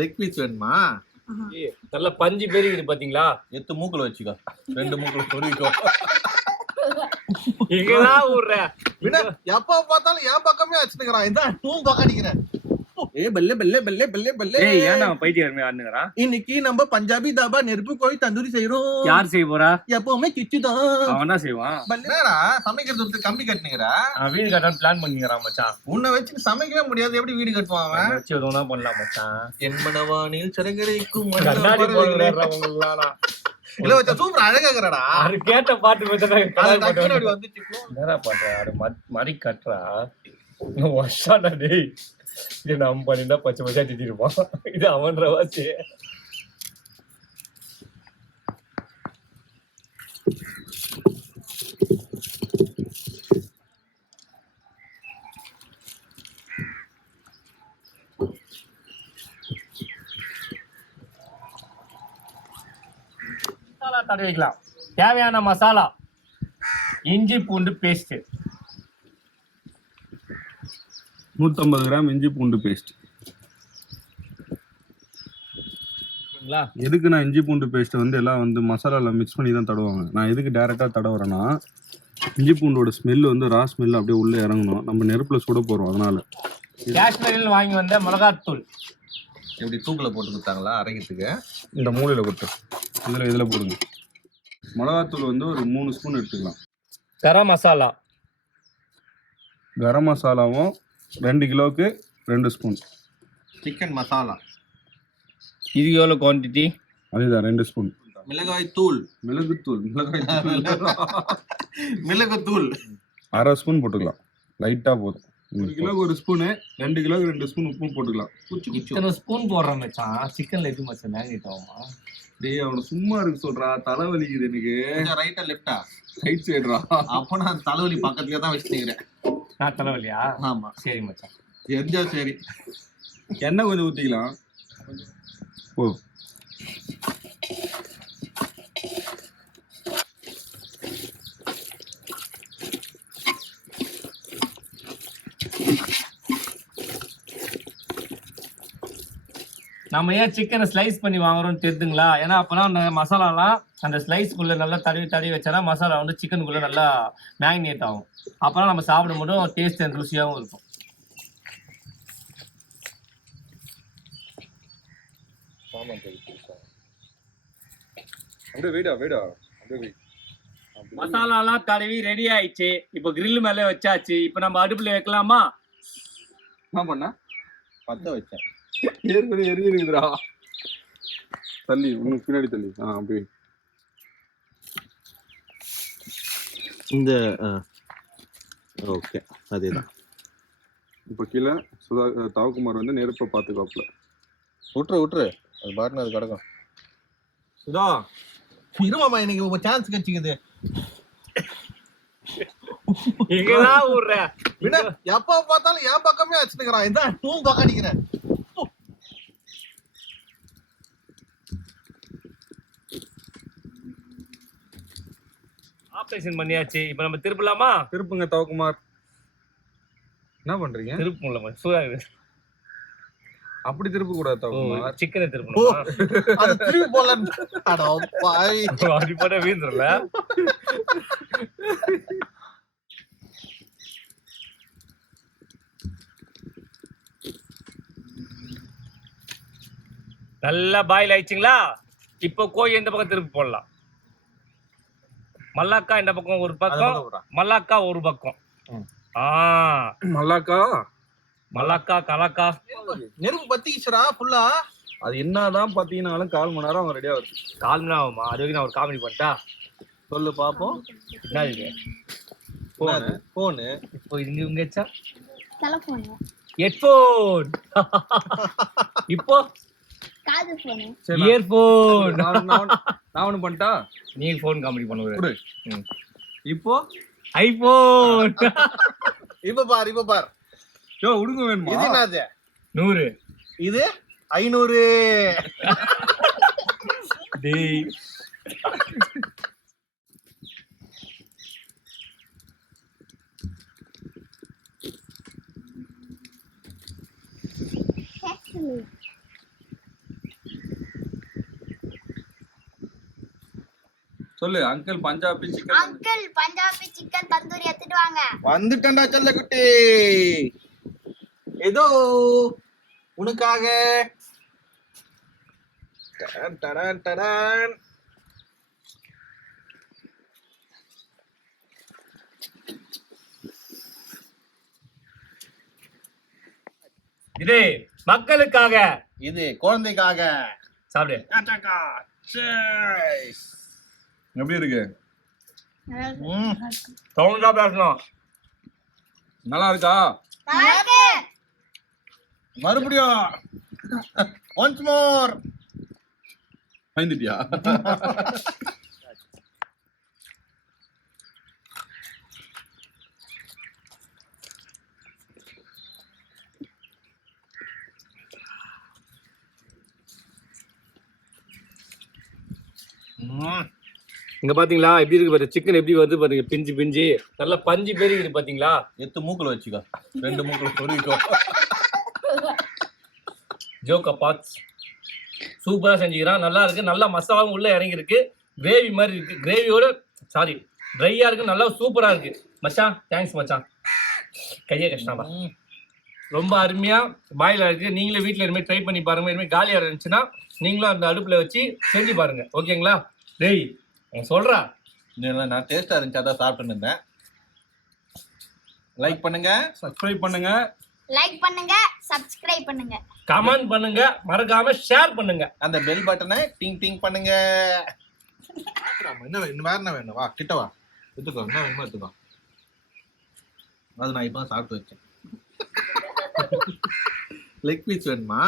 Leg piece வேணுமா? நல்ல பஞ்சு பெருகிடு பாத்தீங்களா? எத்து மூக்குல வச்சுக்கோ, 2 மூக்குல சொருவிக்கோ. எங்கதான் ஊர்ற எப்ப பார்த்தாலும் என் பக்கமே வச்சுக்கிறான். இந்த தூங்க பக்கம் ஏ பல்லே பல்லே பல்லே பல்லே பல்லே. ஏய் ஏன்டா பைத்தியக்காரமே ஆடுங்கறான்? இன்னைக்கு நம்ம பஞ்சாபி தாபா நெருப்பு கோழி தந்தூரி செய்றோம். யார் செய்ய போறா? எப்பவுமே கிச்சு தான். அவன் என்ன செய்வான்? பல்லேடா சமைக்கிறதுக்கு கம்பி கட்டுனீங்கடா. வீடு கட்டணும் பிளான் பண்ணிங்கறான் மச்சான். உன்னை வச்சு சமைக்கவே முடியாது, எப்படி வீடு கட்டுவான் அவன்? வச்சு எதுனா பண்ணலாம் மச்சான். என்மனவானில் சரகரைக்கும் கண்ணாடி போடுறா உங்களா. இல்ல வச்சா சூப்பர் அழகாகறடா. அது கேட்ட பாட்டு மச்சான். டக்குனு அப்படி வந்துச்சு. என்னடா பண்ற? அது மடி கட்டறா. வஷாடா டேய். இது நம்ம பண்ணினா பச்சை பச்சை திட்டிருப்பான். இது அவன் ரவாசி. மசாலா தடவி வைக்கலாம். தேவையான மசாலா இஞ்சி பூண்டு பேஸ்ட் 150 கிராம் இஞ்சி பூண்டு பேஸ்ட். எதுக்கு நான் இஞ்சி பூண்டு பேஸ்ட் வந்து எல்லாம் வந்து மசாலாவில் மிக்ஸ் பண்ணி தான் தடவாங்க. நான் எதுக்கு டைரெக்டாக தடவுறேன்னா இஞ்சி பூண்டோட ஸ்மெல் வந்து ரா ஸ்மெல் அப்படியே உள்ளே இறங்கணும். நம்ம நெருப்பில் சுட போகிறோம். அதனால காஷ்மீரில் வாங்கி வந்த மிளகாத்தூள் எப்படி தூக்கில் போட்டு கொடுத்தாங்களா அரைக்கிறதுக்கு? இந்த மூலையில் கொடுத்து இதில் போடுங்க. மிளகாத்தூள் வந்து ஒரு 3 ஸ்பூன் எடுத்துக்கலாம். கரம் மசாலா கரம் மசாலாவும் 2 கிலோவுக்கு 2 ஸ்பூன். சிக்கன் மசாலா இது எவ்வளோ குவான்டிட்டி? அதுதான் 2 ஸ்பூன். மிளகாய் தூள் மிளகுத்தூள் 1/2 ஸ்பூன் போட்டுக்கலாம். லைட்டாக போதும். 1 கிலோக்கு 1 ஸ்பூனு, 2 கிலோக்கு 2 ஸ்பூன் உப்பு போட்டுக்கலாம். இத்தனை ஸ்பூன் போடுறேன் மச்சான். சிக்கன்ல எது மச்சான் மேக்னேட் ஆகுமா? டேய் அவனை சும்மா இருக்கு சொல்றா. தலைவலிக்குது எனக்கு. ரைட்டா லெஃப்டா? ரைட் சைடுடா. அப்போ நான் தலைவலி பக்கத்துலயே தான் வச்சுக்கிறேன். நான் தலைவலியா? ஆமா சரி மச்சான். தெரிஞ்சா சரி. எண்ணெய் கொஞ்சம் ஊற்றிக்கலாம். ஓ நம்ம ஏன் சிக்கனை ஸ்லைஸ் பண்ணி வாங்குறோம்னு தெரியுதுங்களா? ஏன்னா அப்போனா அந்த மசாலாலாம் அந்த ஸ்லைஸ்க்குள்ளே நல்லா தடவி வச்சானா மசாலா வந்து சிக்கனுக்குள்ளே நல்லா மேக்னேட் ஆகும். அப்போலாம் நம்ம சாப்பிடும் போதும் டேஸ்ட் அண்ட் ருசியாகவும் இருக்கும். மசாலாலாம் தடவி ரெடி ஆயிடுச்சு. இப்போ கிரில் மேலே வச்சாச்சு. இப்போ நம்ம அடுப்பில் வைக்கலாமா? என்ன பண்ண? பத்த வச்சேன். ஏற்கனவே எரியுதுடா. தள்ளி உனக்கு பின்னாடி தள்ளி. அப்படி இந்த ஓகே அதேதான். இப்போ கீழே தவக்குமார் வந்து நெருப்பை பார்த்துக்காப்புல. விட்டுரு அது பாட்டுன்னு அது கிடக்கும். சுதா இருமாமா, இன்னைக்கு ஒரு சான்ஸ் கிடைச்சிக்குது. எங்கதான் ஊர்ற? எப்ப பார்த்தாலும் என் பக்கமே வச்சுக்கிறான். இந்த தூங்க பக்கம் அடிக்கிறேன். ஆபரேஷன் பண்ணியாச்சு. இப்போ நம்ம திருப்பலாமா? திருப்புங்க தவக்குமார். என்ன பண்றீங்க? திருப்பல சூடாகுது. அப்படி திருப்ப கூடாது தவக்குமார். சிக்கனை திருப்பணும். அது திருப்பி போலாம். அட பாய். அப்படி போட வீந்துறல. நல்லா பாயில் ஆயிடுச்சுங்களா? இப்போ கோழி எந்த பக்கம் திருப்பி போடலாம். மல்லாக்கா இந்த பக்கம் ஒரு பக்கம், மல்லாக்கா ஒரு பக்கம். மல்லாக்கா கலாக்கா நெருப்பு பத்திச்சுடா ஃபுல்லா. அது என்னதான் பாத்தீங்கன்னாலும் 1/4 மணி நேரம் அவங்க ரெடியா வருது. 1/4 மணி நேரம் ஆகுமா? அது வரைக்கும் நான் ஒரு காமெடி பண்ணிட்டா சொல்லு பாப்போம். என்ன இது? போனு. இப்போ இங்க வச்சா டெலிபோன், ஹெட்போன். இப்போ காது போன், இயர்போன். நான் ஒண்ணு பண்ணிட்டா? நீ போன் காமெடி பண்ணுவ. இப்போ ஐபோன். இப்ப பார். யோ உடுங்க வேணுமா? இது என்னது? 100. இது 500. டேய் சொல்லு uncle Punjabi chicken uncle Punjabi chicken tandoori எடுத்துட்டு வாங்க. வந்துட்டேன்டா செல்லக்குட்டி. ஏதோ உனக்காக. டடான், டடான், டடான். இது மக்களுக்காக. இது குழந்தைக்காக. சாப்பிடு. டாடாக்கா. Cheers. எப்படி இருக்கு? ம். சவுண்டா பேசணும். நல்லா இருக்கா? நல்லா இருக்கு. மறுபடியும் ஒன்ஸ் மோர். பயந்துட்டியா? இங்க பாத்தீங்களா எப்படி இருக்கு பாரு, சிக்கன் எப்படி வருது பாருங்க, பிஞ்சு பிஞ்சு நல்லா பஞ்சு பேர் இருக்குது பாத்தீங்களா. எத்து மூக்குல வச்சுக்கோ, 2 மூக்குல சொருவிக்கோ. ஜோக்கா பாட்ஸ் சூப்பரா செஞ்சுக்கிறான். நல்லா இருக்கு, நல்லா மசாலாவும் உள்ள இறங்கி இருக்கு. கிரேவி மாதிரி இருக்கு, கிரேவியோட சாரி ட்ரையா இருக்கு, நல்லா சூப்பரா இருக்கு மச்சான். தேங்க்ஸ் மச்சான், கையே கஷ்டமா. ரொம்ப அருமையா பாயிலா இருக்கு. நீங்களே வீட்டுல இனிமேல் ட்ரை பண்ணி பாருங்க. இனிமேல் காலியா இருந்துச்சுன்னா நீங்களும் அந்த அடுப்புல வச்சு செஞ்சு பாருங்க. ஓகேங்களா? டேய் சொல்றா, நான் டேஸ்டா இருந்துச்சு அதான் சாப்பிட்டு இருந்தேன். லைக் பண்ணுங்க, சப்ஸ்கிரைப் பண்ணுங்க, லைக் பண்ணுங்க, சப்ஸ்கிரைப் பண்ணுங்க, கமெண்ட் பண்ணுங்க, மறக்காம ஷேர் பண்ணுங்க, அந்த பெல் பட்டனை டிங் டிங் பண்ணுங்க. என்ன வேணும், வேற என்ன வேணும்? வா கிட்ட வா, எடுத்துக்கோ, என்ன வேணுமோ எடுத்துக்கோ. அது நான் இப்போ சாப்பிட்டு வச்சேன். லெக் பீஸ் வேணுமா?